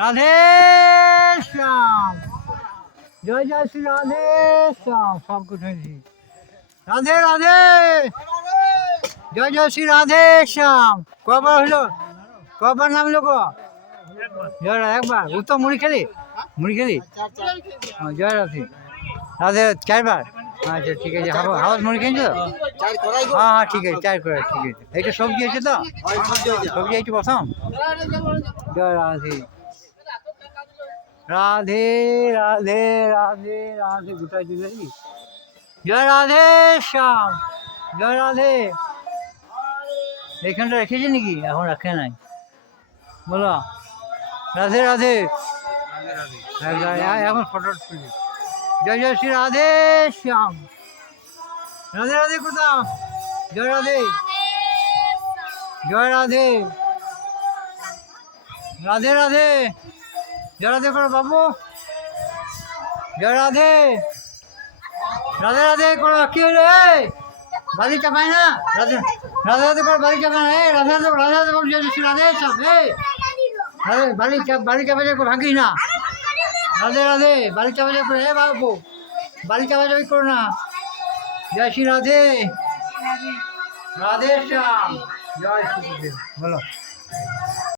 রাধে শ্যাম। জয় জয় শ্রী রাধে শ্যাম। সব কিছু হয়েছি। রাধে রাধে। জয় জয় শ্রী রাধে শ্যাম। কবার হলো? কবার নামলো গো? জয় রাধে একবার। ও তো মুড়ি খেলি, মুড়ি খেলি। জয় রাধে। রাধে চারবার। আচ্ছা ঠিক আছে। হাওয়াজ মুড়ি খেয়েছো? হ্যাঁ হ্যাঁ ঠিক আছে, চার করে ঠিক আছে। এইটা সবজি আছে তো? সবজি এইটা প্রথম। জয় রাধে। রাধে রাধে রাধে রাধে। গোটায় দিলে কি? জয় রাধে শ্যাম। জয় রাধে। এইখানটা রেখেছে নাকি? এখন রাখে নাই। বলো রাধে রাধে। এখন ফটো তুলি। জয় জয় শ্রী রাধে শ্যাম। রাধে রাধে কোথাও? জয় রাধে। জয় রাধে। রাধে রাধে। জয় রাধে করো বাবু। জয় রাধে। রাধে রাধে করো। কি হলো? বাড়ি চাপায় না? রাধে রাধে রাধে করো। বাড়ি চাপায় না? রাধে রাধে রাধে রাধে বল। জয় শ্রী রাধে শ্যাম। রাধে বাড়ি চাপা যাবে, ভাগিস না। রাধে রাধে। বাড়ি চাপা যাবে করে। বাবু বাড়ি চাপা যাবি করো না। জয় শ্রী রাধে। রাধে শ্যাম। জয় শ্রী। বলো